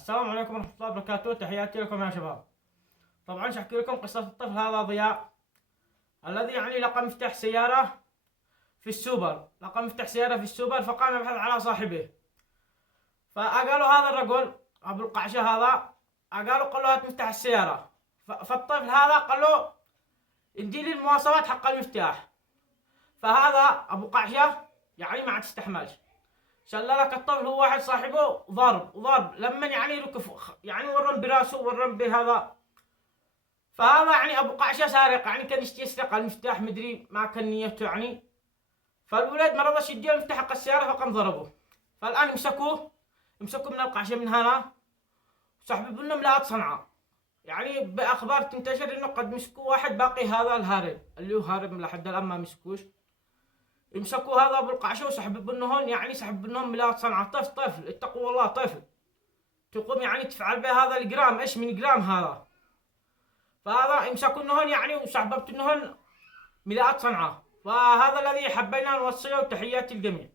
السلام عليكم ورحمة الله وبركاته، تحياتي لكم يا شباب. طبعا سأحكي لكم قصة الطفل هذا ضياء الذي لقى مفتاح سيارة في السوبر، فقام يبحث على صاحبه. فقالوا هذا الرجل أبو القعشة هذا قال له هات مفتاح السيارة. فالطفل هذا قال له ادي لي المواصفات حق المفتاح. فهذا أبو قعشة ما عاد تستحملش، شللك الطفل هو واحد صاحبه ضرب لما ركف ورم براسه ورم بهذا. فهذا ابو قعشه سارق، كان يسرق المفتاح، مدري ما كان نيته فالولد ما رضاش يديه المفتاح حق السياره فقام ضربه. فالان مسكوه من القعشه من هنا وسحبوا لنا ملاءة صنعاء. باخبار تنتشر انه قد مسكوا واحد باقي هذا الهارب اللي هو هارب لحد الان ما مسكوش. يمسكوا هذا ابو القعشه وسحب لهم سحب لهم ملاءة صنعاء. طفل اتقوا الله، طفل تقوم تفعل به هذا الجرام، ايش من جرام هذا. فهذا يمسكوا هون وسحبت لهم ملاءة صنعاء. فهذا الذي حبينا نوصله، تحياتي الجميع.